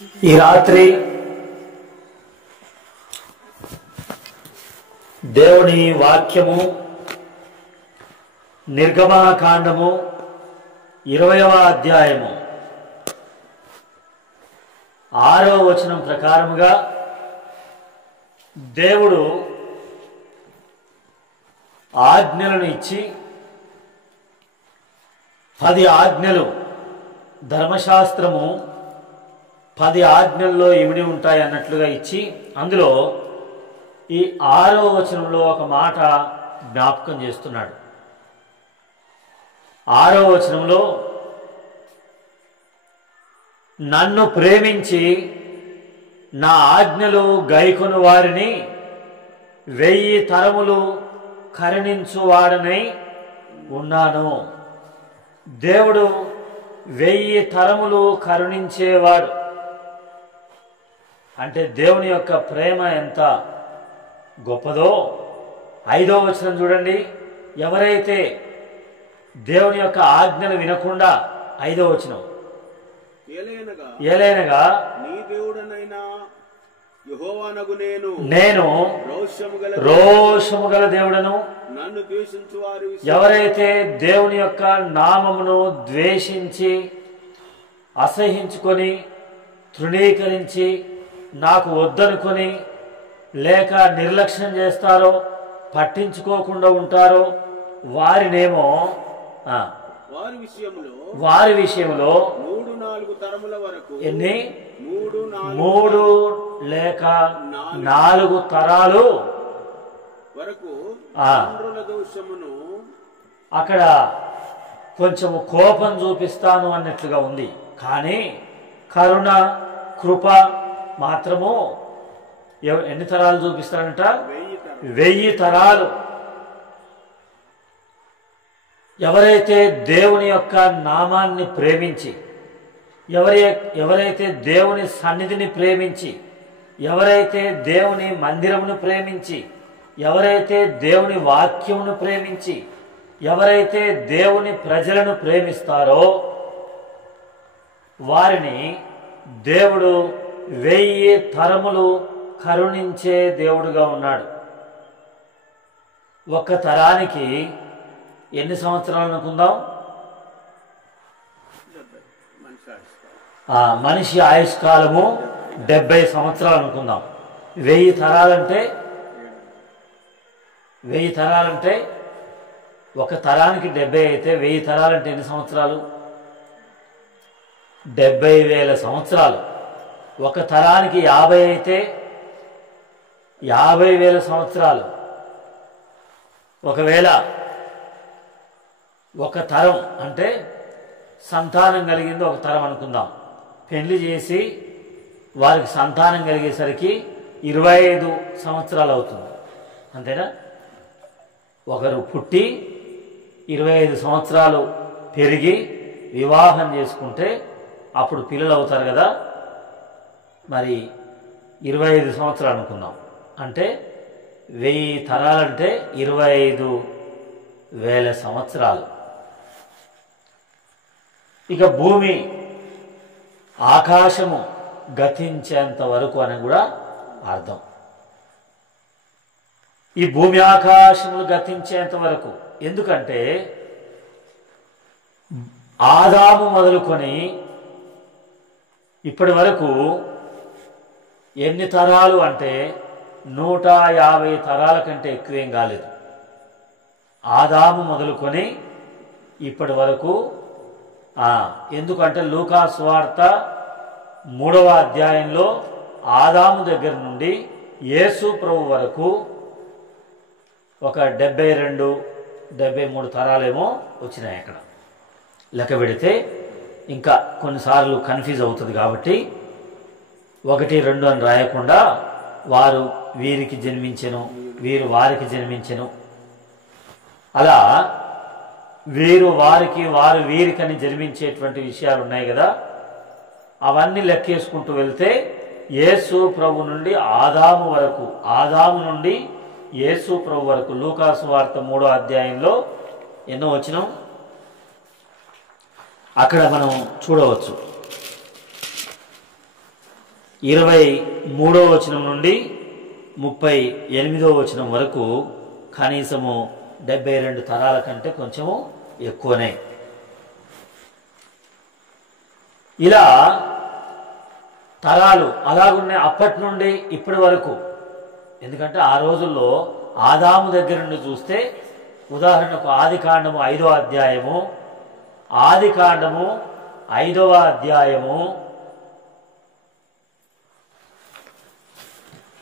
ఈ రాత్రి దేవుని వాక్యము నిర్గమకాండము 20వ అధ్యాయము 6వ వచనం ప్రకారముగా దేవుడు ఆజ్ఞలను ఇచ్చి 10 ఆజ్ఞలు ధర్మశాస్త్రము 10 ఆజ్ఞల్లో ఇమిడి ఉంటాయి అన్నట్లుగా ఇచ్చి అందులో ఈ 6వ వచనంలో ఒక మాట జ్ఞాపకం చేస్తున్నాడు. 6వ వచనంలో నన్ను ప్రేమించి నా ఆజ్ఞలు గైకొను వారిని 1000 తరములు కరుణించువాడనై ఉన్నాను. దేవుడు 1000 తరములు కరుణించేవాడు. అంటే దేవుని యొక్క ప్రేమ ఎంత గొప్పదో. 5వ వచనం చూడండి. ఎవరైతే దేవుని యొక్క ఆజ్ఞలు వినకుండా 5వ వచనం ఏలైనగా నీ దేవుడనైనా యెహోవానగు నేను రోషము గల దేవుడను. నన్ను ద్వేషించు వారి ఎవరైతే దేవుని యొక్క నామమును ద్వేషించి అసహించుకొని తృణీకరించి నాకు వద్దనుకొని లేక నిర్లక్ష్యం చేస్తారో పట్టించుకోకుండా ఉంటారో వారినేమో వారి విషయంలో 3-4 తరముల వరకు ఎన్ని 3 లేక 4 తరాలు వరకు దోషమును అక్కడ కొంచెం కోపం చూపిస్తాను అన్నట్లుగా ఉంది. కానీ కరుణ కృప మాత్రము ఎన్ని తరాలు చూపిస్తాడంట? 1000 తరాలు. ఎవరైతే దేవుని యొక్క నామాన్ని ప్రేమించి ఎవరైతే దేవుని సన్నిధిని ప్రేమించి ఎవరైతే దేవుని మందిరమును ప్రేమించి ఎవరైతే దేవుని వాక్యమును ప్రేమించి ఎవరైతే దేవుని ప్రజలను ప్రేమిస్తారో వారిని దేవుడు 1000 తరములు కరుణించే దేవుడుగా ఉన్నాడు. ఒక తరానికి ఎన్ని సంవత్సరాలు అనుకుందాం? మనిషి ఆయుష్కాలము 70 సంవత్సరాలు అనుకుందాం. 1000 తరాలంటే ఒక తరానికి 70 అయితే 1000 తరాలంటే ఎన్ని సంవత్సరాలు? 70,000 సంవత్సరాలు. ఒక తరానికి 50 అయితే 50,000 సంవత్సరాలు. ఒకవేళ ఒక తరం అంటే సంతానం కలిగింది ఒక తరం అనుకుందాం. పెళ్లి చేసి వారికి సంతానం కలిగేసరికి 25 సంవత్సరాలు అవుతుంది. అంతేనా? ఒకరు పుట్టి 25 సంవత్సరాలు పెరిగి వివాహం చేసుకుంటే అప్పుడు పిల్లలు అవుతారు కదా. మరి 25 సంవత్సరాలు అనుకుందాం. అంటే 1000 తరాలంటే 25,000 సంవత్సరాలు. ఇక భూమి ఆకాశము గతించేంత వరకు అని కూడా అర్థం. ఈ భూమి ఆకాశములు గతించేంత వరకు. ఎందుకంటే ఆదాము మొదలుకొని ఇప్పటి వరకు ఎన్ని తరాలు అంటే 150 తరాల కంటే ఎక్కువేం కాలేదు. ఆదాము మొదలుకొని ఇప్పటి వరకు. ఎందుకంటే లూకా సువార్త 3వ అధ్యాయంలో ఆదాము దగ్గర నుండి యేసు ప్రభు వరకు ఒక 72-73 తరాలేమో వచ్చినాయి. అక్కడ లెక్క పెడితే ఇంకా కొన్నిసార్లు కన్ఫ్యూజ్ అవుతుంది కాబట్టి 1-2 అని రాయకుండా వారు వీరికి జన్మించెను, వీరు వారికి జన్మించెను, అలా వీరు వారికి వారు వీరికని జన్మించేటువంటి విషయాలు ఉన్నాయి కదా. అవన్నీ లెక్కేసుకుంటూ వెళ్తే యేసు ప్రభు నుండి ఆదాము వరకు, ఆదాము నుండి యేసు ప్రభు వరకు లూకా సువార్త 3వ అధ్యాయంలో ఎన్నో వచనం అక్కడ మనం చూడవచ్చు. 23వ వచనం నుండి 38వ వచనం వరకు కనీసము 72 తరాల కంటే కొంచెము ఎక్కువనే. ఇలా తరాలు అలాగున్నాయి అప్పటి నుండి ఇప్పటి వరకు. ఎందుకంటే ఆ రోజుల్లో ఆదాము దగ్గర నుండి చూస్తే, ఉదాహరణకు ఆదికాండము 5వ అధ్యాయము, ఆదికాండము 5వ అధ్యాయము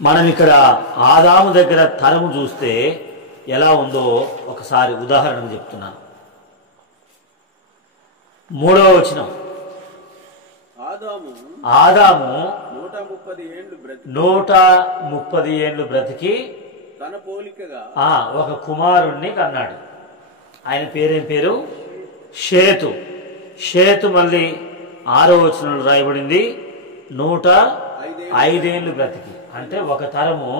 మనం ఇక్కడ ఆదాము దగ్గర తరము చూస్తే ఎలా ఉందో ఒకసారి ఉదాహరణకు చెప్తున్నాను. 3వ వచనం, ఆదాము 130 ఏండ్లు బ్రతికి తన పోలికగా ఒక కుమారుణ్ణి కన్నాడు. ఆయన పేరేం పేరు? షేతు. షేతు మళ్ళీ 6వ వచనంలో రాయబడింది 105 ఏండ్లు బ్రతికి. అంటే ఒక తరము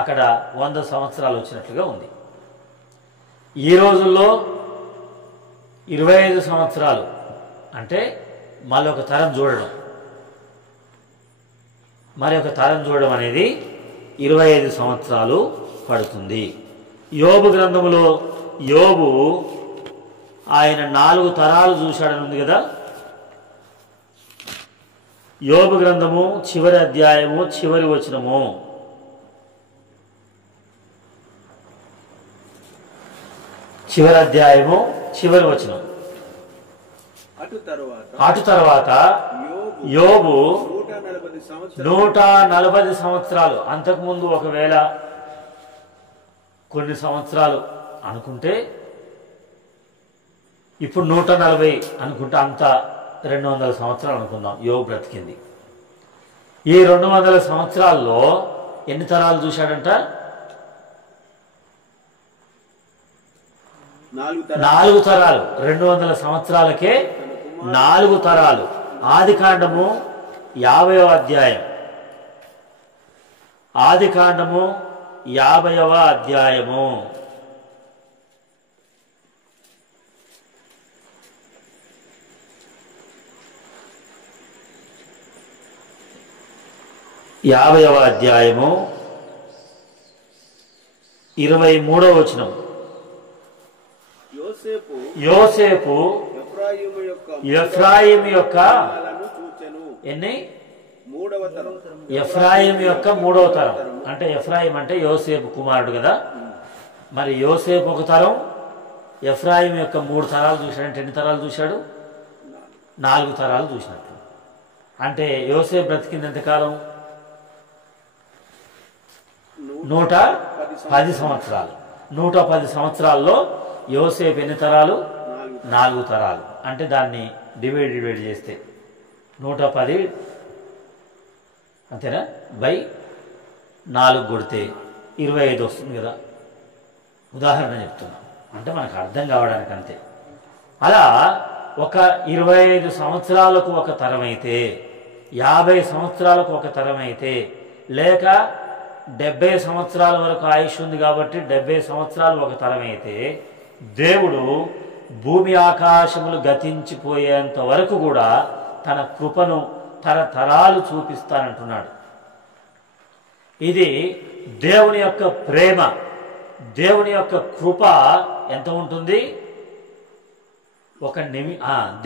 అక్కడ 100 సంవత్సరాలు వచ్చినట్లుగా ఉంది. ఈ రోజుల్లో 25 సంవత్సరాలు అంటే మళ్ళీ ఒక తరం చూడడం, మరి ఒక తరం చూడడం అనేది 25 సంవత్సరాలు పడుతుంది. యోబు గ్రంథములో యోబు ఆయన 4 తరాలు చూశాడని ఉంది కదా. యోబు గ్రంథము చివరి అధ్యాయము చివరి వచనము, చివరి అధ్యాయము చివరి వచనం. అటు తర్వాత యోబు 140 సంవత్సరాలు, అంతకుముందు ఒకవేళ కొన్ని సంవత్సరాలు అనుకుంటే ఇప్పుడు 140 అనుకుంటే అంత 200 సంవత్సరాలు అనుకుందాం యోబు బ్రతికింది. ఈ 200 సంవత్సరాల్లో ఎన్ని తరాలు చూశాడంట? 4 తరాలు. 200 సంవత్సరాలకే 4 తరాలు. ఆదికాండము 50వ అధ్యాయం, ఆదికాండము 50వ అధ్యాయము 50వ అధ్యాయము 23వ వచనం. యోసేపు ఎఫ్రాయిము యొక్క ఎన్ని? ఎఫ్రాయిము యొక్క 3వ తరం. అంటే ఎఫ్రాయిం అంటే యోసేపు కుమారుడు కదా. మరి యోసేపు ఒక తరం, ఎఫ్రాయిం యొక్క 3 తరాలు చూశాడంటే ఎన్ని తరాలు చూశాడు? 4 తరాలు చూసినట్టు. అంటే యోసేపు బ్రతికింది ఎంతకాలం? 110 సంవత్సరాలు. 110 సంవత్సరాల్లో యోసేపు ఎన్ని తరాలు? 4 తరాలు. అంటే దాన్ని డివైడ్ చేస్తే 110 అంతేనా బై 4 కొడితే 25 వస్తుంది కదా. ఉదాహరణ చెప్తున్నాం అంటే మనకు అర్థం కావడానికి అంతే. అలా ఒక 25 సంవత్సరాలకు ఒక తరం అయితే, 50 సంవత్సరాలకు ఒక తరం అయితే, లేక 70 సంవత్సరాల వరకు ఆయుష్ ఉంది కాబట్టి 70 సంవత్సరాలు ఒక తరం అయితే, దేవుడు భూమి ఆకాశములు గతించిపోయేంత వరకు కూడా తన కృపను తరతరాలు చూపిస్తానంటున్నాడు. ఇది దేవుని యొక్క ప్రేమ, దేవుని యొక్క కృప ఎంత ఉంటుంది?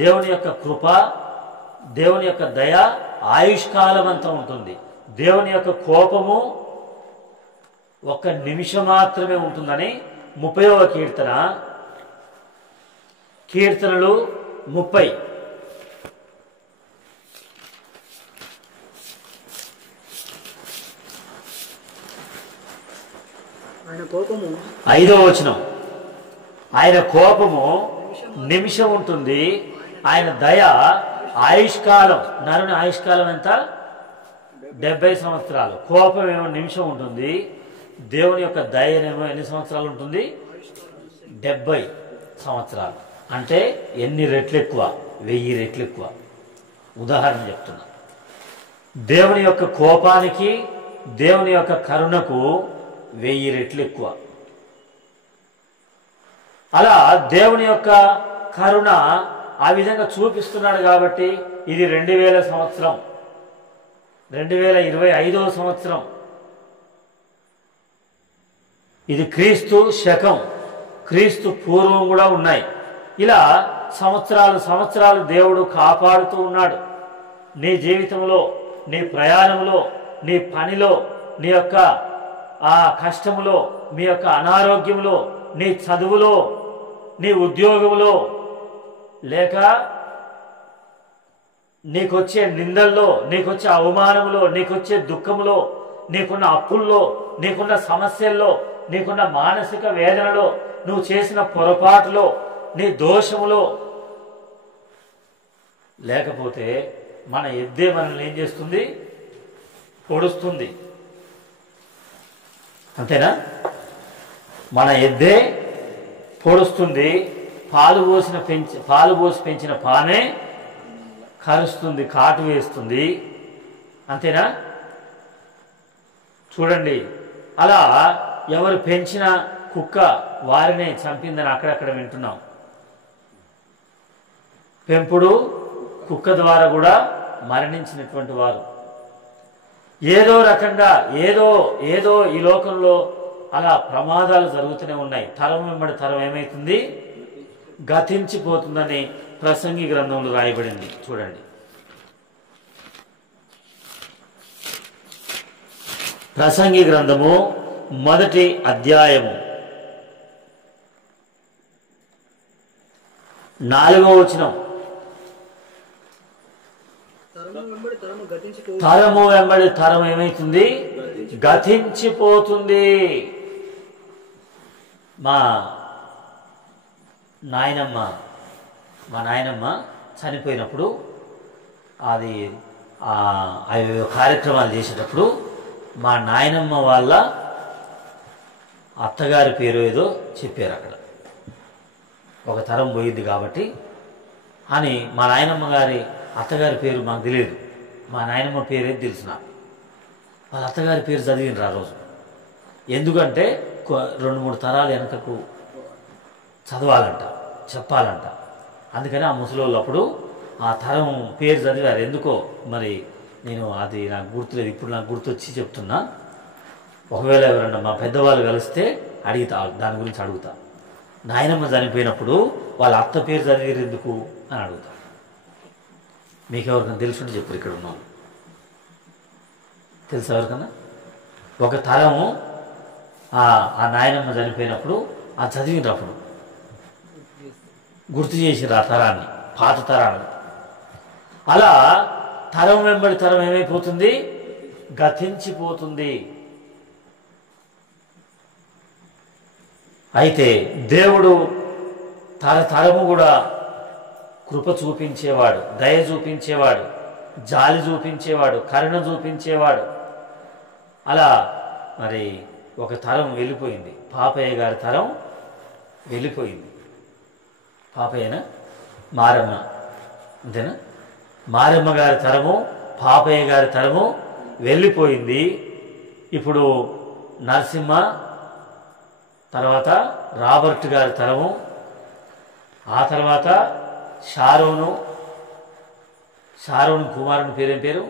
దేవుని యొక్క కృప, దేవుని యొక్క దయ ఆయుష్కాలం అంతా ఉంటుంది. దేవుని యొక్క కోపము 1 నిమిషం మాత్రమే ఉంటుందని 30వ కీర్తనలు 30 5వ వచనం. ఆయన కోపము నిమిషం ఉంటుంది, ఆయన దయ ఆయుష్కాలం. నరుని ఆయుష్కాలం ఎంత? 70 సంవత్సరాలు. కోపం ఏమో నిమిషం ఉంటుంది, దేవుని యొక్క దయనేమో ఎన్ని సంవత్సరాలు ఉంటుంది? 70 సంవత్సరాలు. అంటే ఎన్ని రెట్లు ఎక్కువ? 1000 రెట్లు ఎక్కువ. ఉదాహరణ చెప్తున్నా. దేవుని యొక్క కోపానికి, దేవుని యొక్క కరుణకు 1000 రెట్లు ఎక్కువ. అలా దేవుని యొక్క కరుణ ఆ విధంగా చూపిస్తున్నాడు కాబట్టి ఇది 2000 సంవత్సరం. 2025వ సంవత్సరం. ఇది క్రీస్తు శకం, క్రీస్తు పూర్వం కూడా ఉన్నాయి. ఇలా సంవత్సరాలు దేవుడు కాపాడుతూ ఉన్నాడు. నీ జీవితంలో, నీ ప్రయాణంలో, నీ పనిలో, నీ యొక్క ఆ కష్టములో, మీ యొక్క అనారోగ్యంలో, నీ చదువులో, నీ ఉద్యోగంలో, లేక నీకొచ్చే నిందల్లో, నీకొచ్చే అవమానంలో, నీకొచ్చే దుఃఖంలో, నీకున్న అప్పుల్లో, నీకున్న సమస్యల్లో, నీకున్న మానసిక వేదనలో, నువ్వు చేసిన పొరపాటులో, నీ దోషములో, లేకపోతే మన ఎద్దే మనల్ని ఏం చేస్తుంది? పొడుస్తుంది. అంతేనా? మన ఎద్దే పొడుస్తుంది. పాలు పోసి పెంచిన పానే కరుస్తుంది, కాటు వేస్తుంది. అంతేనా? చూడండి, అలా ఎవరు పెంచిన కుక్క వారినే చంపిందని అక్కడక్కడ వింటున్నాం. పెంపుడు కుక్క ద్వారా కూడా మరణించినటువంటి వారు ఏదో రకంగా ఏదో ఈ లోకంలో అలా ప్రమాదాలు జరుగుతూనే ఉన్నాయి. తరం వెంబడి తరం ఏమైతుంది? గతించిపోతుందని ప్రసంగి గ్రంథంలో రాయబడింది. చూడండి, ప్రసంగి గ్రంథము 1వ అధ్యాయము 4వ వచనం. తరము వెంబడి తరం ఏమైతుంది? గతించిపోతుంది. మా నాయనమ్మ చనిపోయినప్పుడు అది కార్యక్రమాలు చేసేటప్పుడు మా నాయనమ్మ వాళ్ళ అత్తగారి పేరు ఏదో చెప్పారు. అక్కడ ఒక తరం పోయింది కాబట్టి అని. మా నాయనమ్మ గారి అత్తగారి పేరు మాకు తెలియదు, మా నాయనమ్మ పేరే తెలుసు నాకు. వాళ్ళ అత్తగారి పేరు చదివినరు ఆ రోజు. ఎందుకంటే 2-3 తరాలు వెనకకు చదవాలంట, చెప్పాలంట. అందుకని ఆ ముసలోళ్ళు అప్పుడు ఆ తరం పేరు చదివారు. ఎందుకో మరి నేను అది నాకు గుర్తులేదు, ఇప్పుడు నాకు గుర్తొచ్చి చెప్తున్నా. ఒకవేళ ఎవరన్నా మా పెద్దవాళ్ళు కలిస్తే దాని గురించి అడుగుతా. నాయనమ్మ చనిపోయినప్పుడు వాళ్ళ అత్త పేరు చదివారు ఎందుకు అని అడుగుతా. మీకు ఎవరికైనా తెలుసుంటే చెప్పారు, ఇక్కడ ఉన్నాం. తెలుసు ఎవరికన్నా? ఒక తరము ఆ నాయనమ్మ చనిపోయినప్పుడు ఆ చదివినప్పుడు గుర్తు చేసిరు ఆ తరాన్ని, పాత తరాన్ని. అలా తరం వెంబడి తరం ఏమైపోతుంది? గతించిపోతుంది. అయితే దేవుడు తరము కూడా కృప చూపించేవాడు, దయ చూపించేవాడు, జాలి చూపించేవాడు, కరుణ చూపించేవాడు. అలా మరి ఒక తరం వెళ్ళిపోయింది. పాపయ్య గారి తరం వెళ్ళిపోయింది. పాపయ్యనా మారమ్మ, అంతేనా? మారమ్మ గారి తరము, పాపయ్య గారి తరము వెళ్ళిపోయింది. ఇప్పుడు నరసింహ, తర్వాత రాబర్ట్ గారి తరము, ఆ తర్వాత షారోను కుమారుని పేరేం పేరు?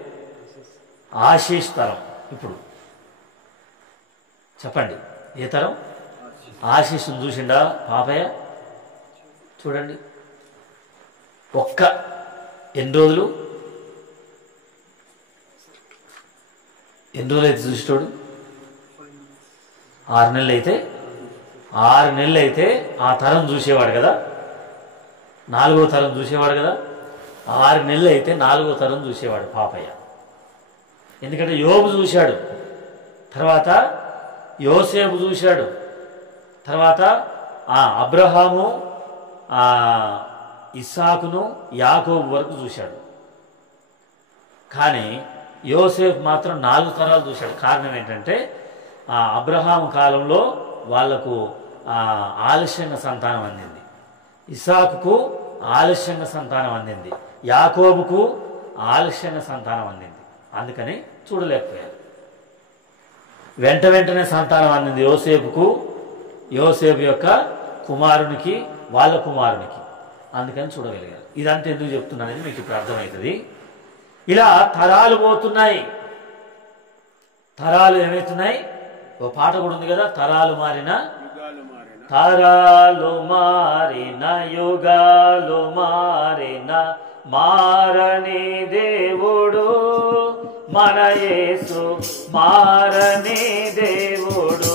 ఆశీష్ తరం. ఇప్పుడు చెప్పండి, ఏ తరం? ఆశీస్సును చూసిండా పాపయ్య? చూడండి, ఎన్ని రోజులు అయితే చూసేటోడు? 6 నెలలు అయితే 6 నెలలు అయితే ఆ తరం చూసేవాడు కదా, 4వ తరం చూసేవాడు కదా. 6 నెలలు అయితే 4వ తరం చూసేవాడు పాపయ్య. ఎందుకంటే యోబు చూశాడు, తర్వాత యోసేపు చూశాడు, తర్వాత అబ్రహాము, ఇస్సాకును, యాకోబు వరకు చూశాడు. కానీ యోసేపు మాత్రం 4 తరాలు చూశాడు. కారణం ఏంటంటే అబ్రహాము కాలంలో వాళ్లకు ఆలస్యంగా సంతానం అందింది, ఇస్సాకుకు ఆలస్యంగా సంతానం అందింది, యాకోబుకు ఆలస్యంగా సంతానం అందింది. అందుకని చూడలేకపోయారు. వెంటనే సంతానం అందింది యోసేపుకు, యోసేపు యొక్క కుమారునికి, వాళ్ళ కుమారునికి. అందుకని చూడగలిగారు. ఇదంతా ఎందుకు చెప్తున్నానని మీకు ఇప్పుడు అర్థమవుతుంది. ఇలా తరాలు పోతున్నాయి. తరాలు ఏమవుతున్నాయి? ఓ పాట కూడా ఉంది కదా, తరాలు మారిన యుగాలు మారిన తరాలు మారిన యుగాలు మారిన మారని దేవుడు మన యేసు, మారని దేవుడు.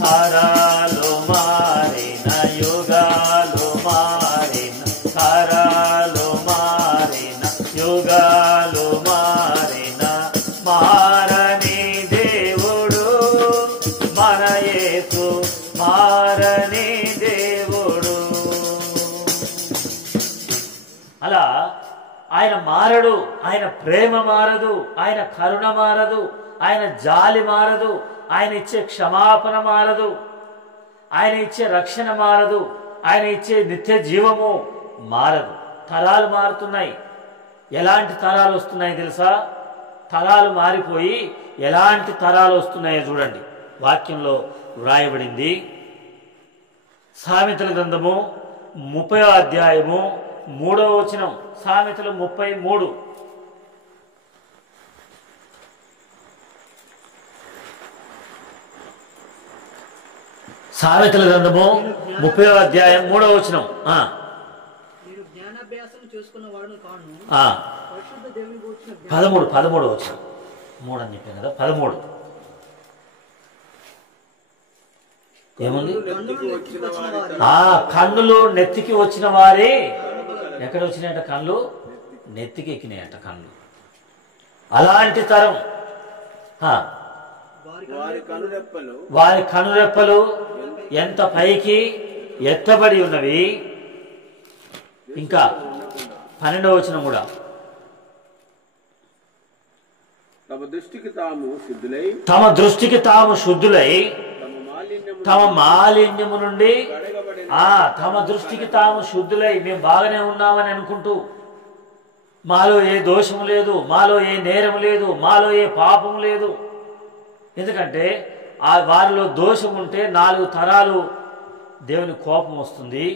తరాలు మారిన యుగాలు మారిన తరాలు మారిన యుగాలు మారిన మారని దేవుడు మన యేసు, మారని దేవుడు. అలా ఆయన మారడు, ఆయన ప్రేమ మారదు, ఆయన కరుణ మారదు, ఆయన జాలి మారదు, ఆయన ఇచ్చే క్షమాపణ మారదు, ఆయన ఇచ్చే రక్షణ మారదు, ఆయన ఇచ్చే నిత్య జీవము మారదు. తరాలు మారుతున్నాయి. ఎలాంటి తరాలు వస్తున్నాయి తెలుసా? తరాలు మారిపోయి ఎలాంటి తరాలు వస్తున్నాయో చూడండి. వాక్యంలో వ్రాయబడింది. సామెతల గ్రంథము 30వ అధ్యాయము 3వ వచనం. సామెతలు 33. సామెతల గ్రంథము 30వ అధ్యాయం 3వ వచనం. నేను జ్ఞానాభ్యాసం చేసుకున్న వాడును కాను, ఆ పరిశుద్ధ దేవుని గూర్చిన 13వ వచనం. 3 అని చెప్పాను కదా, 13. ఏముంది? నెత్తికి వచ్చిన వారి కన్నులు నెత్తికి వచ్చిన వారే. ఎక్కడ వచ్చినాయంట కళ్ళు? నెత్తికి ఎక్కినాయంట కళ్ళు. అలాంటి తరం. వారి కనురెప్పలు వారి కనురెప్పలు ఎంత పైకి ఎత్తబడి ఉన్నవి. ఇంకా 12వ వచనం కూడా. తమ దృష్టికి తాము శుద్ధులై తమ దృష్టికి తాము శుద్ధులై తమ మాలిన్యము తమ మాలిన్యము నుండి కడగబడిన తమ దృష్టికి తాము శుద్ధులై మేము బాగానే ఉన్నామని అనుకుంటూ, మాలో ఏ దోషము లేదు, మాలో ఏ నేరం లేదు, మాలో ఏ పాపం లేదు. ఎందుకంటే వారిలో దోషం ఉంటే 4 తరాలు దేవుని కోపం వస్తుంది.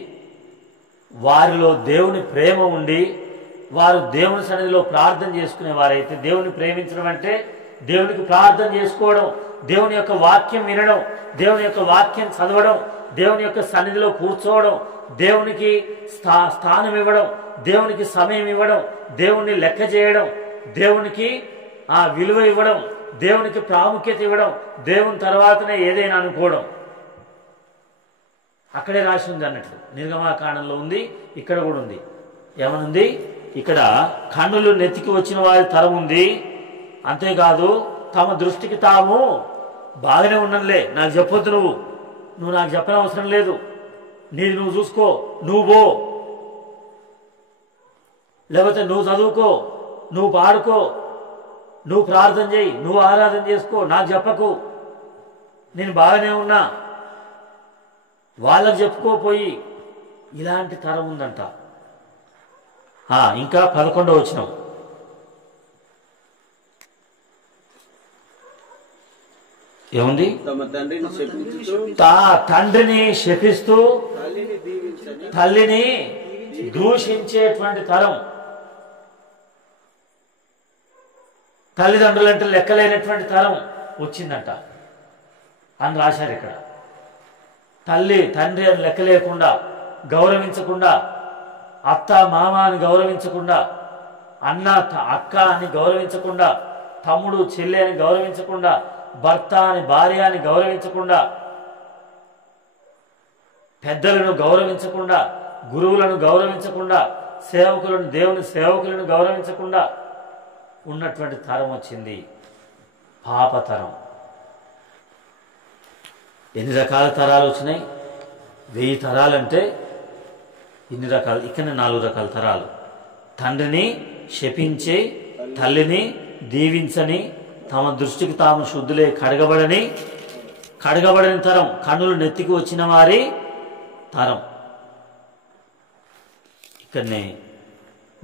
వారిలో దేవుని ప్రేమ ఉండి వారు దేవుని సన్నిధిలో ప్రార్థన చేసుకునే వారైతే, దేవుని ప్రేమించడం అంటే దేవునికి ప్రార్థన చేసుకోవడం, దేవుని యొక్క వాక్యం వినడం, దేవుని యొక్క వాక్యం చదవడం, దేవుని యొక్క సన్నిధిలో కూర్చోవడం, దేవునికి స్థానం ఇవ్వడం, దేవునికి సమయం ఇవ్వడం, దేవుణ్ణి లెక్క చేయడం, దేవునికి విలువ ఇవ్వడం, దేవునికి ప్రాముఖ్యత ఇవ్వడం, దేవుని తర్వాతనే ఏదైనా అనుకోవడం. అక్కడే రాసి ఉంది అన్నట్లు. నిర్గమాకాండంలో ఉంది, ఇక్కడ కూడా ఉంది. ఏమనుంది? ఇక్కడ కన్నులు నెత్తికి వచ్చిన వారి తరం ఉంది. అంతేకాదు తమ దృష్టికి తాము బాగానే ఉన్నలే, నాకు చెప్పొద్దు, నువ్వు నాకు చెప్పని అవసరం లేదు, నీది నువ్వు చూసుకో, నువ్వు పో, లేకపోతే నువ్వు చదువుకో, నువ్వు పాడుకో, నువ్వు ప్రార్థన చేయి, నువ్వు ఆరాధన చేసుకో, నాకు చెప్పకు, నేను బాగానే ఉన్నా, వాళ్ళకు చెప్పుకోపోయి. ఇలాంటి తరం ఉందంట. ఇంకా 11వ వచనం. ఏముంది? తమ తండ్రిని శపించుతూ తండ్రిని శపిస్తూ తల్లిని దీవించని తల్లిని దూషించేటువంటి తరం. తల్లిదండ్రులంటే లెక్కలేనటువంటి తరం వచ్చిందంట అని రాశారు ఇక్కడ. తండ్రి అని లెక్క లేకుండా, గౌరవించకుండా, అత్త మామ అని గౌరవించకుండా, అన్న అక్క అని గౌరవించకుండా, తమ్ముడు చెల్లి అని గౌరవించకుండా, భర్త అని భార్య అని గౌరవించకుండా, పెద్దలను గౌరవించకుండా, గురువులను గౌరవించకుండా, సేవకులను, దేవుని సేవకులను గౌరవించకుండా ఉన్నటువంటి తరం వచ్చింది, పాపతరం. ఎన్ని రకాల తరాలు వచ్చినాయి? 1000 తరాలంటే ఇన్ని రకాలు. ఇక్కడ 4 రకాల తరాలు. తండ్రిని శపించే, తల్లిని దీవించని, తమ దృష్టికి తాము శుద్ధులే కడగబడని తరం, కన్నులు నెత్తికి వచ్చిన వారి తరం. ఇక్కడనే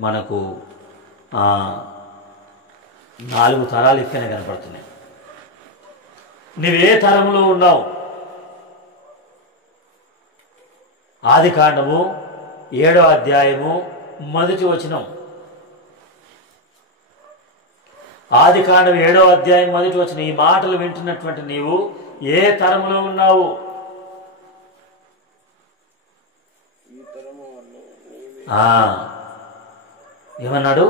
మనకు 4 తరాలు ఇక్కడనే కనపడుతున్నాయి. నువ్వే తరంలో ఉన్నావు? ఆదికాండము 7వ అధ్యాయము 1వ వచనం. ఆదికాండం 7వ అధ్యాయం మొదటి వచనం. ఈ మాటలు వింటున్నటువంటి నీవు ఏ తరములో ఉన్నావు? ఈ తరము వాళ్ళు ఆ ఏమన్నాడు?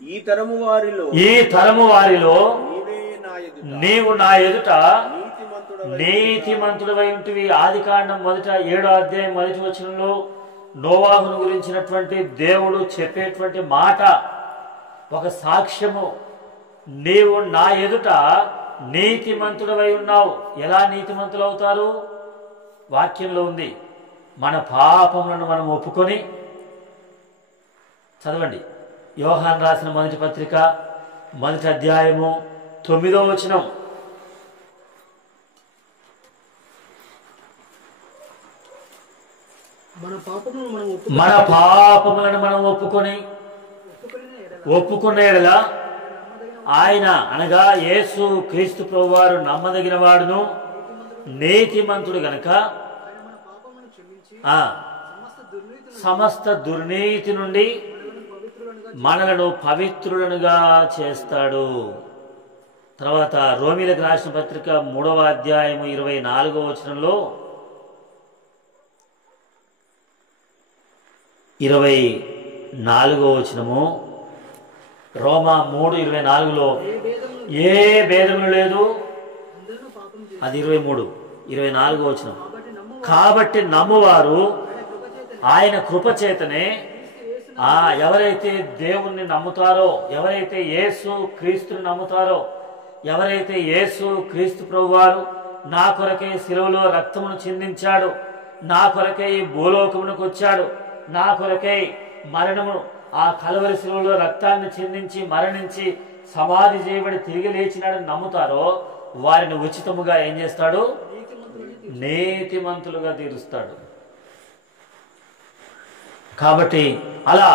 ఈ తరము వారిలో ఈ తరము వారిలో నీవే నా ఎదుట నీవు నా ఎదుట నీతిమంతుడవై నీతిమంతుడవై ఉంటివి. ఆదికాండం 7వ అధ్యాయం మొదటి వచనంలో నోవాహును గురించినటువంటి దేవుడు చెప్పేటువంటి మాట ఒక సాక్ష్యము. నీవు నా ఎదుట నీతిమంతుడవై ఉన్నావు. ఎలా నీతిమంతులు అవుతారు? వాక్యంలో ఉంది. మన పాపములను మనం ఒప్పుకొని, చదవండి యోహాను రాసిన మొదటి పత్రిక 1వ అధ్యాయము 9వ వచనం. మన పాపములను మనం ఒప్పుకొని ఒప్పుకున్న ఎడల ఆయన అనగా యేసు క్రీస్తు ప్రభువారు నమ్మదగిన వాడును నీతిమంతుడు గనక సమస్త దుర్నీతి నుండి మనలను పవిత్రులనుగా చేస్తాడు. తర్వాత రోమీలకు రాసిన పత్రిక 3వ అధ్యాయము 24వ వచనంలో 24వ వచనము, రోమా 3:24లో ఏ భేదము లేదు. అది 24వ వచనం. కాబట్టి నమ్మువారు ఆయన కృపచేతనే ఎవరైతే దేవుణ్ణి నమ్ముతారో, ఎవరైతే యేసు క్రీస్తుని నమ్ముతారో, ఎవరైతే యేసు క్రీస్తు ప్రభువారు నా కొరకే శిలువలో రక్తమును చిందించాడు, నా కొరకే ఈ భూలోకమునకు వచ్చాడు, నా కొరకై మరణము ఆ కలవరి శిలువలో రక్తాన్ని చిందించి మరణించి సమాధి చేయబడి తిరిగి లేచినాడని నమ్ముతారో వారిని ఉచితముగా ఏం చేస్తాడు? నీతిమంతులుగా తీరుస్తాడు. కాబట్టి అలా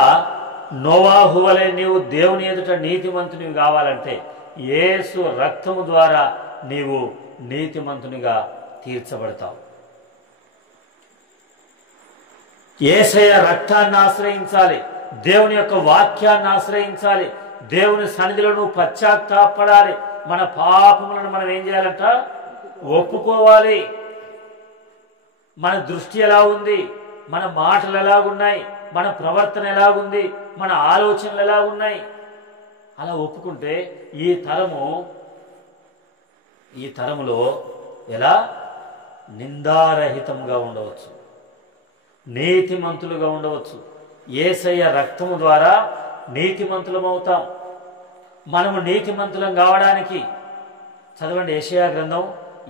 నోవాహు వలె నీవు దేవుని ఎదుట నీతిమంతునివి కావాలంటే యేసు రక్తము ద్వారా నీవు నీతిమంతునిగా తీర్చబడతావు. యేసయ్య రక్తాన్ని ఆశ్రయించాలి, దేవుని యొక్క వాక్యాన్ని ఆశ్రయించాలి, దేవుని సన్నిధిలో నువ్వు పశ్చాత్తాపడాలి. మన పాపములను మనం ఏం చేయాలంట? ఒప్పుకోవాలి. మన దృష్టి ఎలా ఉంది, మన మాటలు ఎలాగున్నాయి, మన ప్రవర్తన ఎలాగుంది, మన ఆలోచనలు ఎలాగున్నాయి, అలా ఒప్పుకుంటే ఈ తరములో ఎలా నిందారహితంగా ఉండవచ్చు, నీతిమంతులుగా ఉండవచ్చు. యేసయ్య రక్తము ద్వారా నీతిమంతులమవుతాం. మనము నీతిమంతులం కావడానికి చదవండి యెషయా గ్రంథం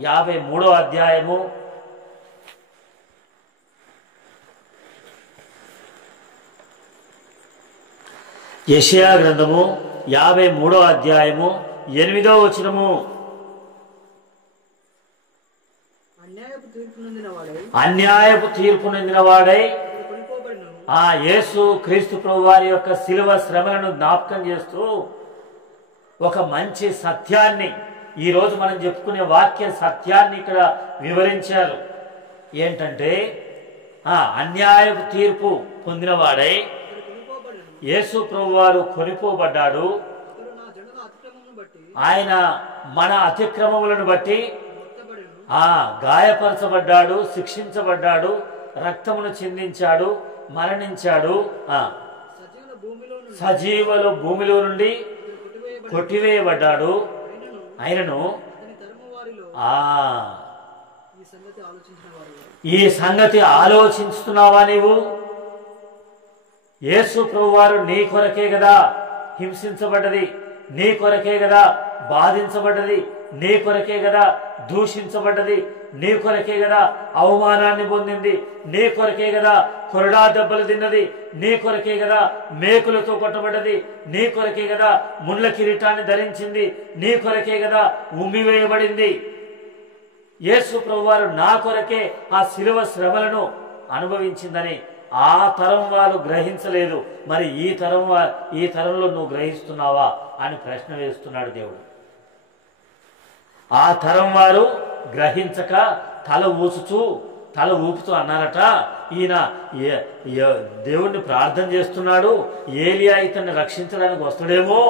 53వ అధ్యాయము 53వ అధ్యాయము 8వ వచనము. అన్యాయపు తీర్పు నొందిన వాడై యేసు క్రీస్తు ప్రభు వారి యొక్క శిలువ శ్రమలను జ్ఞాపకం చేస్తూ ఒక మంచి సత్యాన్ని, ఈరోజు మనం చెప్పుకునే వాక్య సత్యాన్ని ఇక్కడ వివరించారు. ఏంటంటే అన్యాయపు తీర్పు పొందినవాడై యేసు ప్రభు వారు కొనిపోబడ్డాడు. ఆయన మన అతిక్రమములను బట్టి గాయపరచబడ్డాడు, శిక్షించబడ్డాడు, రక్తమును చిందించాడు, మరణించాడు. సజీవులు భూమిలో నుండి కొట్టివేయబడ్డాడు. అయినను ఈ సంగతి ఆలోచిస్తున్నావా నీవు? యేసు ప్రభువారు నీ కొరకే కదా హింసించబడ్డది, నీ కొరకే కదా బాధించబడ్డది, నీ కొరకే కదా దూషించబడ్డది, నీ కొరకే కదా అవమానాన్ని పొందింది, నీ కొరకే కదా కొరడా దెబ్బలు తిన్నది, నీ కొరకే కదా మేకులతో కొట్టబడ్డది, నీ కొరకే కదా ముళ్ళ కిరీటాన్ని ధరించింది, నీ కొరకే కదా ఉమ్మివేయబడింది. యేసు ప్రభువారు నా కొరకే ఆ శిలువ శ్రమలను అనుభవించిందని ఆ తరం వాళ్ళు గ్రహించలేదు. మరి ఈ తరంలో నువ్వు గ్రహిస్తున్నావా అని ప్రశ్న వేస్తున్నాడు దేవుడు. ఆ తరం వారు గ్రహించక తల ఊచుచూ తల ఊపుతూ అన్నారట, ఈయన దేవుణ్ణి ప్రార్థన చేస్తున్నాడు, ఏలియా ఇతన్ని రక్షించడానికి వస్తాడేమో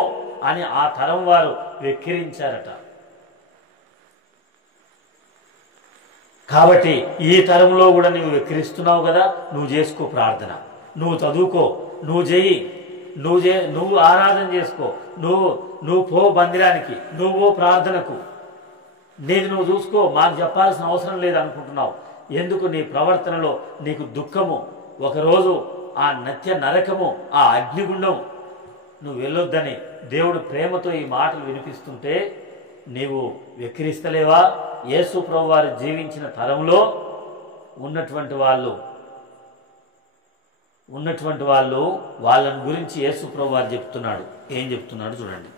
అని ఆ తరం వారు వెక్కిరించారట. కాబట్టి ఈ తరంలో కూడా నువ్వు వెక్కిరిస్తున్నావు కదా, నువ్వు చేసుకో ప్రార్థన, నువ్వు చదువుకో, నువ్వు చెయ్యి, నువ్వు ఆరాధన చేసుకో, నువ్వు పో మందిరానికి, నువ్వు ప్రార్థనకు, నీది నువ్వు చూసుకో, మాకు చెప్పాల్సిన అవసరం లేదు అనుకుంటున్నావు. ఎందుకు? నీ ప్రవర్తనలో నీకు దుఃఖము, ఒకరోజు ఆ నిత్య నరకము, ఆ అగ్నిగుండం నువ్వు వెళ్ళొద్దని దేవుడు ప్రేమతో ఈ మాటలు వినిపిస్తుంటే నీవు వెక్కిరిస్తలేవా? యేసు ప్రభు వారు జీవించిన తరంలో ఉన్నటువంటి వాళ్ళు వాళ్ళని గురించి యేసు ప్రభు వారు చెప్తున్నాడు. ఏం చెప్తున్నాడు చూడండి.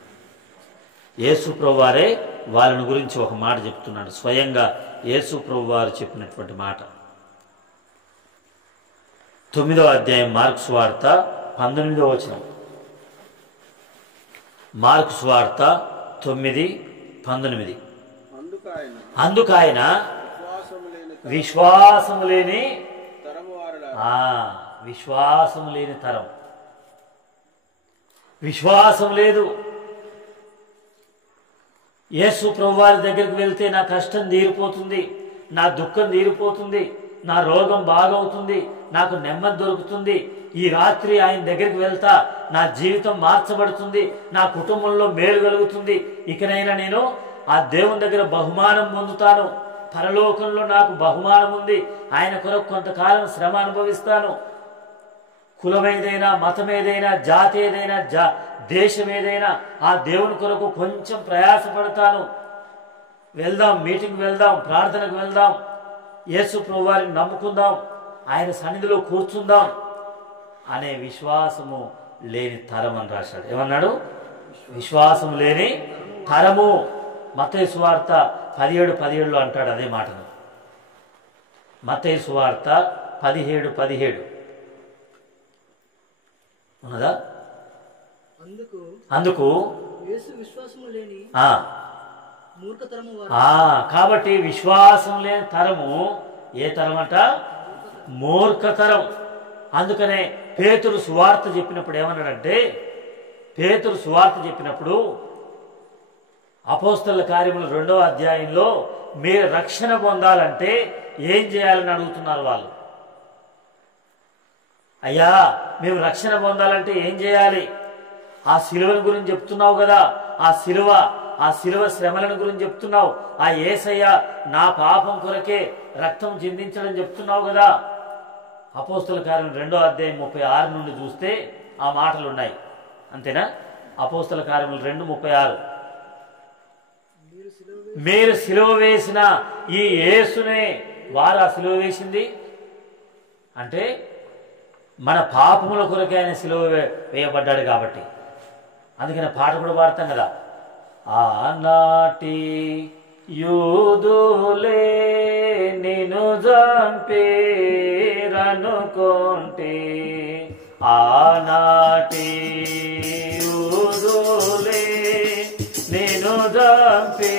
యేసు ప్రభు వారే వాళ్ళని గురించి ఒక మాట చెప్తున్నాడు. స్వయంగా యేసు ప్రభు వారు చెప్పినటువంటి మాట. 9వ అధ్యాయం మార్కు సువార్త 19వ వచనం. మార్కు సువార్త 9:19. అందుకు ఆయన విశ్వాసము లేని విశ్వాసం లేని తరం, విశ్వాసం లేదు. యేసు ప్రభువారి దగ్గరికి వెళ్తే నా కష్టం తీరిపోతుంది, నా దుఃఖం తీరిపోతుంది, నా రోగం బాగవుతుంది, నాకు నెమ్మది దొరుకుతుంది, ఈ రాత్రి ఆయన దగ్గరికి వెళ్తా నా జీవితం మార్చబడుతుంది, నా కుటుంబంలో మేలు కలుగుతుంది, ఇకనైనా నేను ఆ దేవుని దగ్గర బహుమానం పొందుతాను, పరలోకంలో నాకు బహుమానం ఉంది, ఆయన కొరకు కొంతకాలం శ్రమ అనుభవిస్తాను, కులం ఏదైనా, మతం ఏదైనా, జాతి ఏదైనా, దేశం ఏదైనా ఆ దేవుని కొరకు కొంచెం ప్రయాసపడతాను, వెళ్దాం, మీటింగ్ వెళ్దాం, ప్రార్థనకు వెళ్దాం, యేసు ప్రభు వారిని నమ్ముకుందాం, ఆయన సన్నిధిలో కూర్చుందాం అనే విశ్వాసము లేని తరం అని రాశాడు. ఏమన్నాడు? విశ్వాసం లేని తరము. మత్తయి సువార్త 17:17 అంటాడు అదే మాటను. మత్తయి సువార్త 17:17 ఉన్నదా? అందుకు కాబట్టి విశ్వాసం లేని తరము ఏ తరమట? మూర్ఖతరం. అందుకనే పేతురు సువార్త చెప్పినప్పుడు ఏమన్నాడంటే, పేతురు సువార్త చెప్పినప్పుడు అపోస్తలుల కార్యములు 2వ అధ్యాయంలో మీరు రక్షణ పొందాలంటే ఏం చేయాలని అడుగుతున్నారు వాళ్ళు. అయ్యా, మేము రక్షణ పొందాలంటే ఏం చేయాలి? ఆ శిలువను గురించి చెప్తున్నావు కదా, ఆ శిలువ శ్రమలను గురించి చెప్తున్నావు, ఆ యేసయ్య నా పాపం కొరకే రక్తం చిందించడం చెప్తున్నావు కదా. అపోస్తలుల కార్యం 2వ అధ్యాయం 36 నుండి చూస్తే ఆ మాటలు ఉన్నాయి. అంతేనా? అపోస్తలుల కార్యములు 2:36. మీరు సిలువ వేసిన ఈ యేసునే వారు ఆ సిలువ వేసింది అంటే మన పాపముల కొరకే ఆయన సిలువ వేయబడ్డాడు కాబట్టి. అందుకని పాట కూడా పాడతాం కదా, ఆనాటి యూదులే నిన్ను చంపేరనుకొంటే, ఆనాటి యూదులే నిన్ను చంపేరనుకొంటే,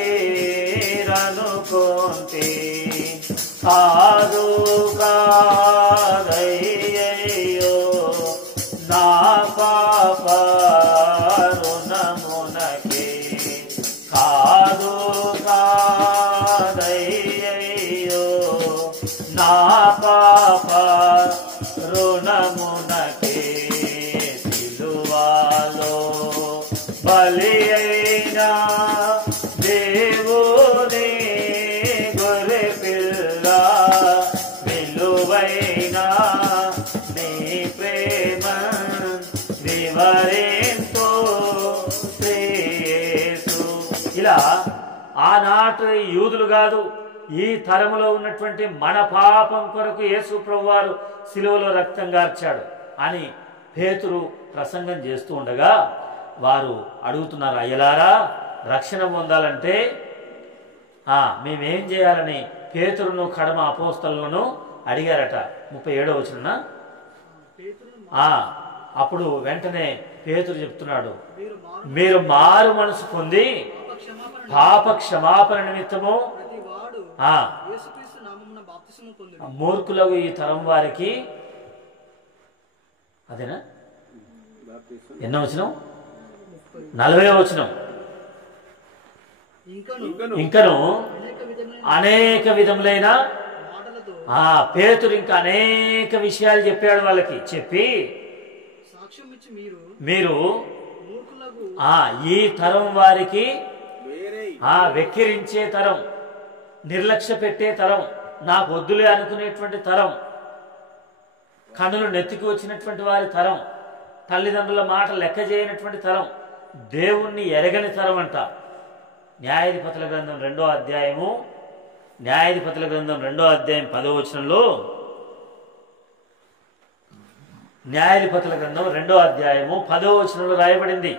కాదు కాదయ్యో నా పాప రుణమునకే, కాదు కాదయ్యో నా పాప రుణమునకే, సిలువలో బలి అయినా దేవుని గొర్రె పిల్ల, విలువైనా నీ ప్రేమ వివరింతో యేసు. ఇలా ఆనాటి యూదులు కాదు, ఈ తరములో ఉన్నటువంటి మన పాపం కొరకు యేసు ప్రభువారు శిలువలో రక్తం గార్చాడు అని పేతురు ప్రసంగం చేస్తూ ఉండగా వారు అడుగుతున్నారు, అయ్యలారా రక్షణ పొందాలంటే మేమేం చేయాలని పేతురును కడమ అపోస్తలులను అడిగారట. 37వ వచనం. అప్పుడు వెంటనే పేతురు చెప్తున్నాడు, మీరు మారు మనసు పొంది పాప క్షమాపణ నిమిత్తము బాప్తిస్మము పొందుడి. మూర్ఖులకు ఈ తరం వారికి అదేనా ఎన్నో వచనం 40వ వచనం. ఇంకను అనేక విధములైన మాటలతో పేతురు ఇంకా అనేక విషయాలు చెప్పాడు వాళ్ళకి. చెప్పి సాక్ష్యం ఇచ్చి మీరు మూర్ఖులకు ఈ తరం వారికి వేరే వెక్కిరించే తరం, నిర్లక్ష్య పెట్టే తరం, నాకు వద్దులే అనుకునేటువంటి తరం, కన్నులు నెత్తికి వచ్చినటువంటి వారి తరం, తల్లిదండ్రుల మాట లెక్క చేయనటువంటి తరం, దేవుణ్ణి ఎరగని తరం అంట. న్యాయాధిపతుల గ్రంథం 2వ అధ్యాయము 10వ వచనంలో, న్యాయాధిపతుల గ్రంథం 2వ అధ్యాయము 10వ వచనంలో రాయబడింది,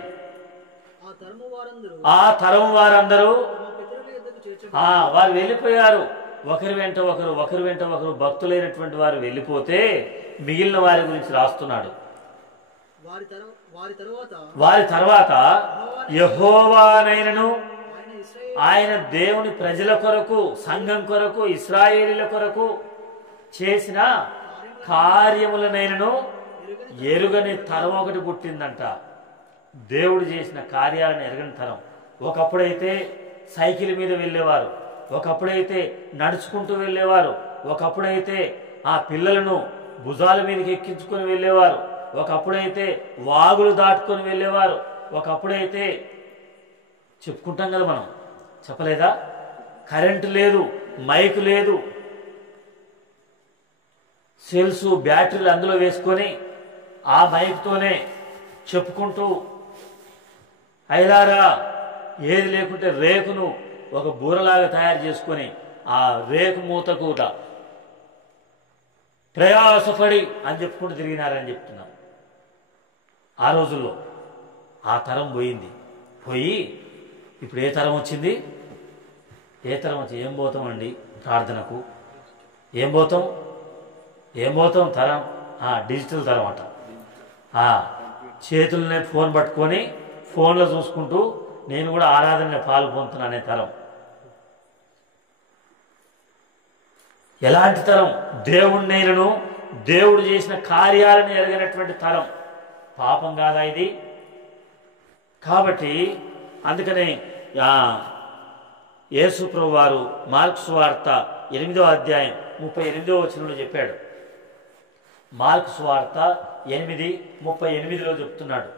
ఆ తరం వారందరూ వారు వెళ్ళిపోయారు. ఒకరి వెంట ఒకరు భక్తులైనటువంటి వారు వెళ్ళిపోతే మిగిలిన వారి గురించి రాస్తున్నాడు. వారి తర్వాత యెహోవానైనను ఆయన దేవుని ప్రజల కొరకు, సంఘం కొరకు, ఇశ్రాయేలీల కొరకు చేసిన కార్యములనైనను ఎరుగని తరం ఒకటి పుట్టిందంట. దేవుడు చేసిన కార్యాలను ఎరగని తరం. ఒకప్పుడైతే సైకిల్ మీద వెళ్ళేవారు, ఒకప్పుడైతే నడుచుకుంటూ వెళ్ళేవారు, ఒకప్పుడైతే ఆ పిల్లలను భుజాల మీదకి ఎక్కించుకొని వెళ్ళేవారు, ఒకప్పుడైతే వాగులు దాటుకొని వెళ్ళేవారు, ఒకప్పుడైతే చెప్పుకుంటాం కదా మనం, చెప్పలేదా? కరెంటు లేదు, మైకు లేదు, సెల్స్ బ్యాటరీలు అందులో వేసుకొని ఆ మైక్తోనే చెప్పుకుంటూ ఐలారా ఏది లేకుంటే రేకును ఒక బూరలాగా తయారు చేసుకొని ఆ రేకు మూతకు ప్రయాసపడి అని చెప్పుకుంటూ తిరిగినారని చెప్తున్నారు. ఆ రోజుల్లో ఆ తరం పోయింది. పోయి ఇప్పుడు ఏ తరం వచ్చింది? ఏం పోతామండి ప్రార్థనకు? ఏం పోతాం తరం? డిజిటల్ తరం అంట. చేతులనే ఫోన్ పట్టుకొని ఫోన్లో చూసుకుంటూ నేను కూడా ఆరాధనలో పాల్గొంటున్నా అనే తరం. ఎలాంటి తరం? దేవుణ్ణైనను దేవుడు చేసిన కార్యాలను ఎరగనటువంటి తరం. పాపం కాదా ఇది? కాబట్టి అందుకనే యేసు ప్రభువు వారు మార్కు సువార్త 8వ అధ్యాయం 38వ వచనంలో చెప్పాడు. మార్కు సువార్త 8:38లో చెప్తున్నాడు,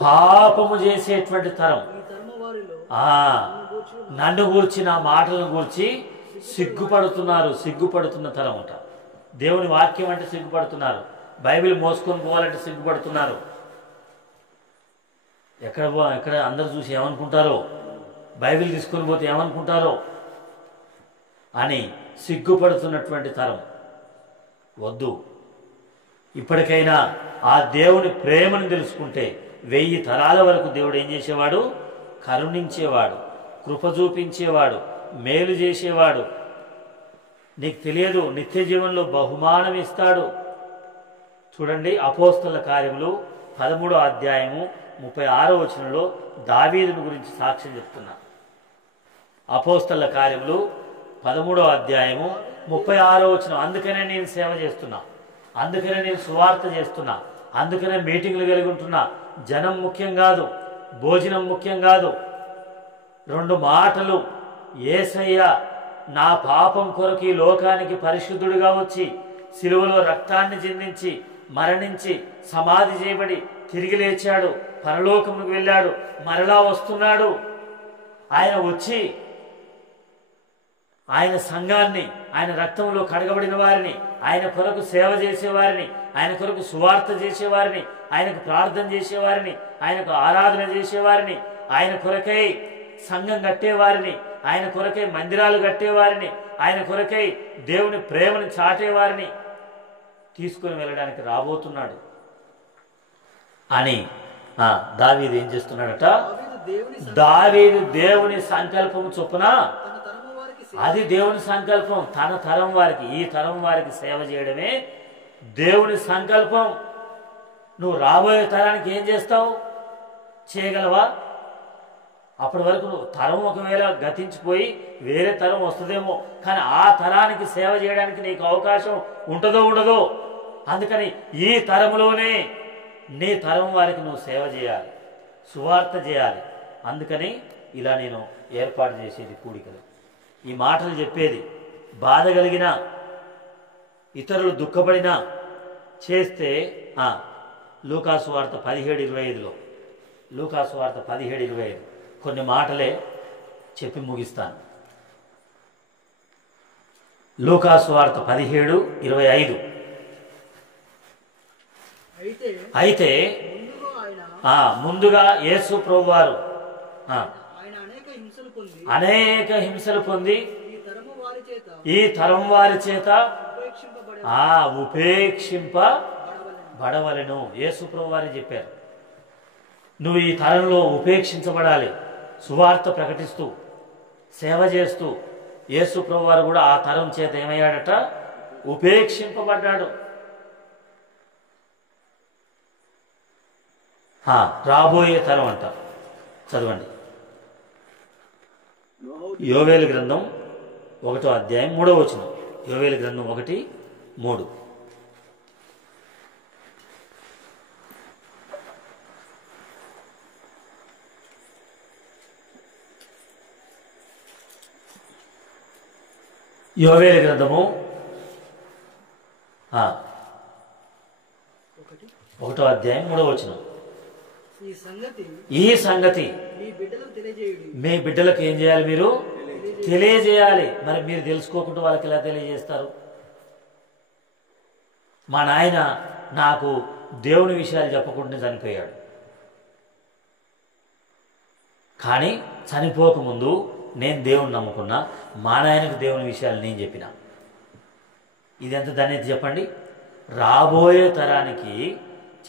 పాపము చేసేటువంటి తరం నన్ను గూర్చి, నా మాటలను గూర్చి సిగ్గుపడుతున్న తరం అంట. దేవుని వాక్యం అంటే సిగ్గుపడుతున్నారు, బైబిల్ మోసుకొని పోవాలంటే సిగ్గుపడుతున్నారు. ఎక్కడ అందరు చూసి ఏమనుకుంటారో, బైబిల్ తీసుకొని పోతే ఏమనుకుంటారో అని సిగ్గుపడుతున్నటువంటి తరం. వద్దు. ఇప్పటికైనా ఆ దేవుని ప్రేమను తెలుసుకుంటే 1000 తరాల వరకు దేవుడు ఏం చేసేవాడు? కరుణించేవాడు, కృప చూపించేవాడు, మేలు చేసేవాడు. నీకు తెలియదు, నిత్య జీవనంలో బహుమానం ఇస్తాడు. చూడండి, అపోస్తలుల కార్యములు 13వ అధ్యాయము 36వ వచనంలో దావీదుని గురించి సాక్ష్యం చెప్తున్నా. అపోస్తలుల కార్యములు 13వ అధ్యాయము 36వ వచనం. అందుకనే నేను సేవ చేస్తున్నా, అందుకనే నేను సువార్త చేస్తున్నా, అందుకనే మీటింగ్లు కలిగి ఉంటున్నా. జనం ముఖ్యం కాదు, భోజనం ముఖ్యం కాదు. 2 మాటలు, యేసయ్య నా పాపం కొరకు ఈ లోకానికి పరిశుద్ధుడిగా వచ్చి సిలువలో రక్తాన్ని చిందించి మరణించి సమాధి చేయబడి తిరిగి లేచాడు, పరలోకమునికి వెళ్ళాడు, మరలా వస్తున్నాడు. ఆయన వచ్చి ఆయన సంఘాన్ని, ఆయన రక్తంలో కడగబడిన వారిని, ఆయన కొరకు సేవ చేసేవారిని, ఆయన కొరకు సువార్త చేసేవారిని, ఆయనకు ప్రార్థన చేసేవారిని, ఆయనకు ఆరాధన చేసేవారిని, ఆయన కొరకై సంఘం కట్టేవారిని, ఆయన కొరకై మందిరాలు కట్టేవారిని, ఆయన కొరకై దేవుని ప్రేమను చాటేవారిని తీసుకుని వెళ్ళడానికి రాబోతున్నాడు అని దావీదు ఏం చేస్తున్నాడట? దావీదు దేవుని సంకల్పం చొప్పున, అది దేవుని సంకల్పం, తన తరం వారికి, ఈ తరం వారికి సేవ చేయడమే దేవుని సంకల్పం. నువ్వు రాబోయే తరానికి ఏం చేస్తావు? చేయగలవా? అప్పటి వరకు తరం ఒకవేళ గతించిపోయి వేరే తరం వస్తుందేమో, కానీ ఆ తరానికి సేవ చేయడానికి నీకు అవకాశం ఉంటుందో ఉండదో. అందుకని ఈ తరంలోనే నీ తరం వారికి నువ్వు సేవ చేయాలి, సువార్త చేయాలి. అందుకని ఇలా నేను ఏర్పాటు చేసేది కూడికలు. ఈ మాటలు చెప్పేది బాధ కలిగిన, ఇతరులు దుఃఖపడినా చేస్తే లూకాసు వార్త 17:25లో, లూకాసు వార్త 17:25 కొన్ని మాటలే చెప్పి ముగిస్తాను. లూకాసు వార్త 17:25 అయితే ముందుగా యేసు ప్రభువారు అనేక హింసలు పొంది ఈ తరం వారి చేత ఉపేక్షింపబడవలెను. యేసు ప్రభువారు చెప్పారు, నువ్వు ఈ తరంలో ఉపేక్షించబడాలి. సువార్త ప్రకటిస్తూ సేవ చేస్తూ యేసు ప్రభువారు కూడా ఆ తరం చేత ఏమయ్యాడట? ఉపేక్షింపబడ్డాడు. రాబోయే తరం అంట. చదవండి. యోవేలు గ్రంథం 1వ అధ్యాయం 3వ వచనం. యోవేలు గ్రంథం 1:3. యోవేలు గ్రంథము 1వ అధ్యాయం 3వ వచనం. ఈ సంగతి మీ బిడ్డలకు ఏం చేయాలి? మీరు తెలియజేయాలి. మరి మీరు తెలుసుకోకుండా వాళ్ళకి ఎలా తెలియజేస్తారు? మా నాయన నాకు దేవుని విషయాలు చెప్పకుండా చనిపోయాడు, కానీ చనిపోకముందు నేను దేవుని నమ్ముకున్నా, మా నాయనకు దేవుని విషయాలు నేను చెప్పిన. ఇది ఎంత ధన్యత చెప్పండి. రాబోయే తరానికి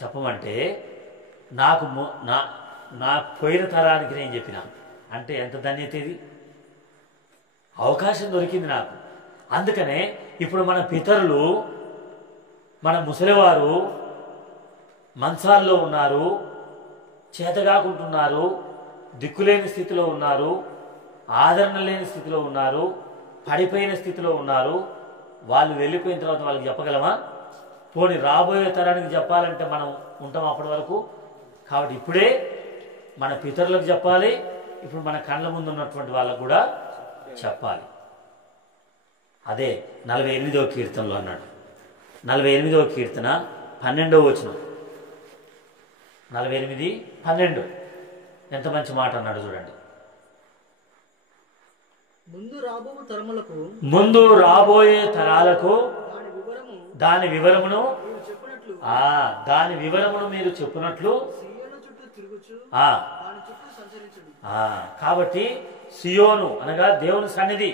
చెప్పమంటే నాకు పోయిన తరానికి నేను చెప్పిన అంటే ఎంత ధన్యత ఇది. అవకాశం దొరికింది నాకు. అందుకనే ఇప్పుడు మన పితరులు, మన ముసలివారు మంచాల్లో ఉన్నారు, చేతగాకుంటున్నారు, దిక్కులేని స్థితిలో ఉన్నారు, ఆదరణ లేని స్థితిలో ఉన్నారు, పడిపోయిన స్థితిలో ఉన్నారు. వాళ్ళు వెళ్ళిపోయిన తర్వాత వాళ్ళకి చెప్పగలమా? పోనీ రాబోయే తరానికి చెప్పాలంటే మనం ఉంటాం అప్పటి వరకు. కాబట్టి ఇప్పుడే మన పితరులకు చెప్పాలి, ఇప్పుడు మన కళ్ళ ముందు ఉన్నటువంటి వాళ్ళకు కూడా చెప్పాలి. అదే 48వ కీర్తనలో అన్నాడు. 48వ కీర్తన 12వ వచనం. 48:12 ఎంత మంచి మాట అన్నాడు చూడండి. ముందు రాబోయే తరాలకు దాని వివరమును మీరు చెప్పినట్లు. కాబట్టి సియోను అనగా దేవుని సన్నిధి,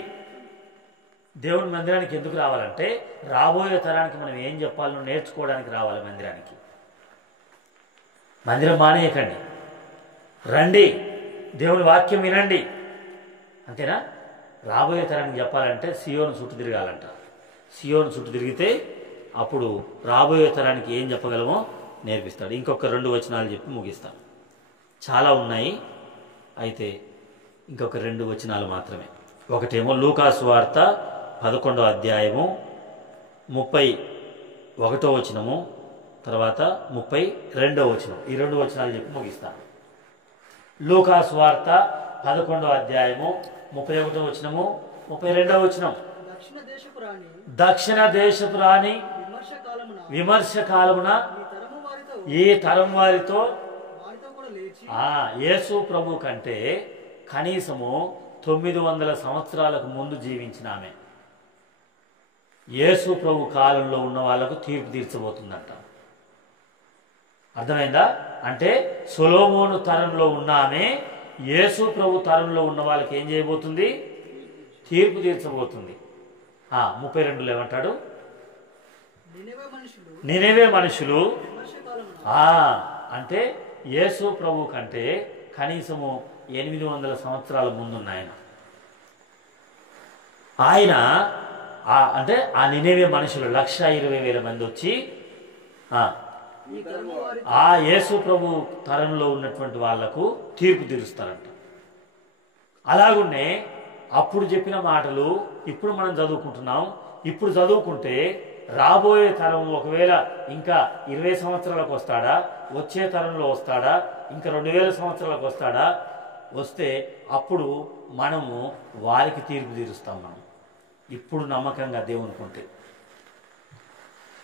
దేవుని మందిరానికి ఎందుకు రావాలంటే రాబోయే తరానికి మనం ఏం చెప్పాలో నేర్చుకోవడానికి రావాలి మందిరానికి. మందిరం మానేయకండి, రండి, దేవుని వాక్యం వినండి. అంతేనా? రాబోయే తరానికి చెప్పాలంటే సియోను చుట్టూ తిరగాలంట. సియోను చుట్టూ తిరిగితే అప్పుడు రాబోయే తరానికి ఏం చెప్పగలమో నేర్పిస్తాడు. ఇంకొక 2 వచనాలు చెప్పి ముగిస్తాను. చాలా ఉన్నాయి, అయితే ఇంకొక 2 వచనాలు మాత్రమే. ఒకటేమో లూకాసు వార్త 11వ అధ్యాయము 31వ వచనము, తర్వాత 32వ వచనం. ఈ 2 వచనాలు చెప్పి ముగిస్తాను. లూకాసు వార్త 11వ అధ్యాయము 31వ వచనము, 32వ వచనం. దక్షిణ దేశపు రాణి విమర్శ కాలమున ఈ తరం వారితో యేసు ప్రభు కంటే కనీసము 900 సంవత్సరాలకు ముందు జీవించిన ఆమె యేసు ప్రభు కాలంలో ఉన్న వాళ్లకు తీర్పు తీర్చబోతుందంట. అర్థమైందా? అంటే సొలొమోను తరంలో ఉన్న ఆమె యేసు ప్రభు తరంలో ఉన్న వాళ్ళకి ఏం చేయబోతుంది? తీర్పు తీర్చబోతుంది. 32లో ఏమంటాడు? నినెవే మనుషులు అంటే యేసు ప్రభు కంటే కనీసము 800 సంవత్సరాల ముందున్న ఆయన అంటే ఆ నినెవే మనుషులు 1,20,000 మంది వచ్చి ఆ యేసు ప్రభు తరంలో ఉన్నటువంటి వాళ్లకు తీర్పు తీరుస్తారంట. అలాగున్నే అప్పుడు చెప్పిన మాటలు ఇప్పుడు మనం చదువుకుంటున్నాం. ఇప్పుడు చదువుకుంటే రాబోయే తరం ఒకవేళ ఇంకా 20 సంవత్సరాలకు వస్తాడా, వచ్చే తరంలో వస్తాడా, ఇంకా 2000 సంవత్సరాలకు వస్తాడా, వస్తే అప్పుడు మనము వారికి తీర్పు తీరుస్తాం. మనం ఇప్పుడు నమ్మకంగా దేవునికుంటే,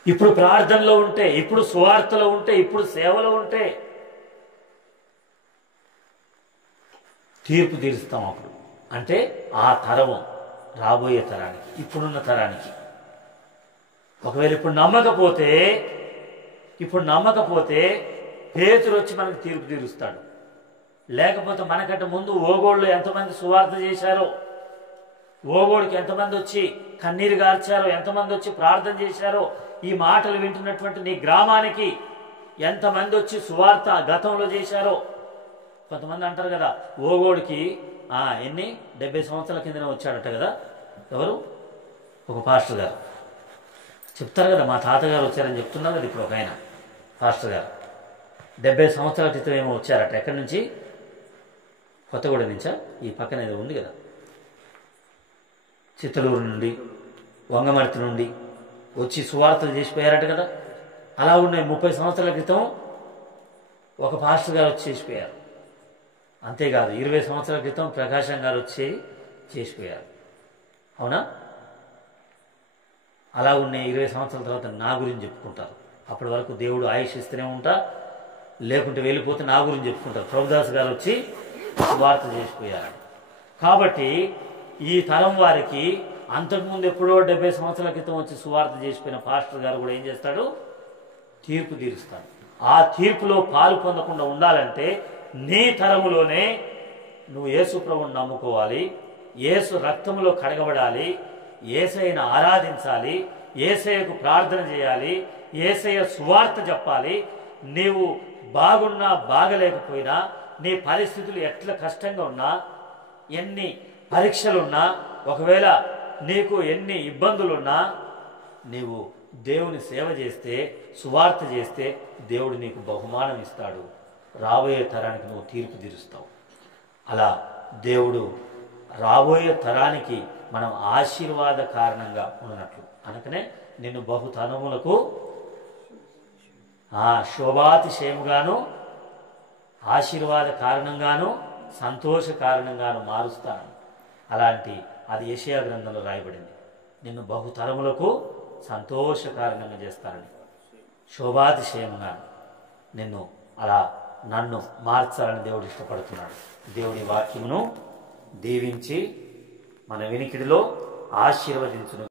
ఇప్పుడు ప్రార్థనలో ఉంటే, ఇప్పుడు సువార్తలో ఉంటే, ఇప్పుడు సేవలో ఉంటే తీర్పు తీరుస్తాం. అప్పుడు అంటే ఆ తరం రాబోయే తరానికి, ఇప్పుడున్న తరానికి. ఒకవేళ ఇప్పుడు నమ్మకపోతే పేతురు వచ్చి మనకు తీర్పు తీరుస్తాడు. లేకపోతే మనకంటే ముందు ఓగోళ్ళు ఎంతమంది సువార్త చేశారో, ఓగోడికి ఎంతమంది వచ్చి కన్నీరు గార్చారో, ఎంతమంది వచ్చి ప్రార్థన చేశారో, ఈ మాటలు వింటున్నటువంటి నీ గ్రామానికి ఎంతమంది వచ్చి సువార్త గతంలో చేశారో. కొంతమంది అంటారు కదా, ఓగోడికి 70 సంవత్సరాల కిందనే వచ్చాడట కదా. ఎవరు? ఒక పాస్టర్ గారు చెప్తారు కదా, మా తాతగారు వచ్చారని చెప్తున్నారు కదా. ఇప్పుడు ఒక ఆయన పాస్టర్ గారు 70 సంవత్సరాల క్రితం ఏమో వచ్చారట. ఎక్కడి నుంచి? కొత్తగూడెం నుంచా? ఈ పక్కన ఏదో ఉంది కదా, చిత్తలూరు నుండి, వంగమర్తి నుండి వచ్చి సువార్తలు చేసిపోయారట కదా. అలా ఉన్నాయి. 30 సంవత్సరాల క్రితం ఒక పాస్టర్ గారు వచ్చి చేసిపోయారు. అంతేకాదు 20 సంవత్సరాల క్రితం ప్రకాశం గారు వచ్చి చేసిపోయారు. అవునా? అలా ఉన్నాయి. 20 సంవత్సరాల తర్వాత నా గురించి చెప్పుకుంటారు. అప్పటి వరకు దేవుడు ఆయుష్ ఇస్తూనే ఉంటా, లేకుంటే వెళ్ళిపోతే నా గురించి చెప్పుకుంటారు. ప్రభుదాస్ గారు వచ్చి వార్త చేసిపోయారు. కాబట్టి ఈ తరం వారికి అంతకుముందు ఎప్పుడో 70 సంవత్సరాల క్రితం వచ్చి సువార్త చేసిపోయిన పాస్టర్ గారు కూడా ఏం చేస్తాడు? తీర్పు తీరుస్తాడు. ఆ తీర్పులో పాలు పొందకుండా ఉండాలంటే నీ తరములోనే నువ్వు యేసు ప్రభువుని నమ్ముకోవాలి, యేసు రక్తములో కడగబడాలి, యేసయ్యను ఆరాధించాలి, యేసయ్యకు ప్రార్థన చేయాలి, యేసయ్య సువార్త చెప్పాలి. నీవు బాగున్నా బాగలేకపోయినా, నీ పరిస్థితులు ఎట్లా కష్టంగా ఉన్నా, ఎన్ని పరీక్షలున్నా, ఒకవేళ నీకు ఎన్ని ఇబ్బందులున్నా, నీవు దేవుని సేవ చేస్తే, సువార్త చేస్తే దేవుడు నీకు బహుమానం ఇస్తాడు. రాబోయే తరానికి నువ్వు తీర్పు తీరుస్తావు. అలా దేవుడు రాబోయే తరానికి మనం ఆశీర్వాద కారణంగా ఉన్నట్లు. అందుకనే నిన్ను బహుతనములకు శోభాతిశయముగాను, ఆశీర్వాద కారణంగాను, సంతోష కారణంగాను మారుస్తాను. అలాంటి అది యెషయా గ్రంథంలో రాయబడింది. నిన్ను బహుతరములకు సంతోష కారణంగా చేస్తానని, శోభాతిశయముగా నిన్ను అలా నన్ను మార్చాలని దేవుడు ఇష్టపడుతున్నాడు. దేవుని వాక్యమును దీవించి మన వినికిడిలో ఆశీర్వదించును.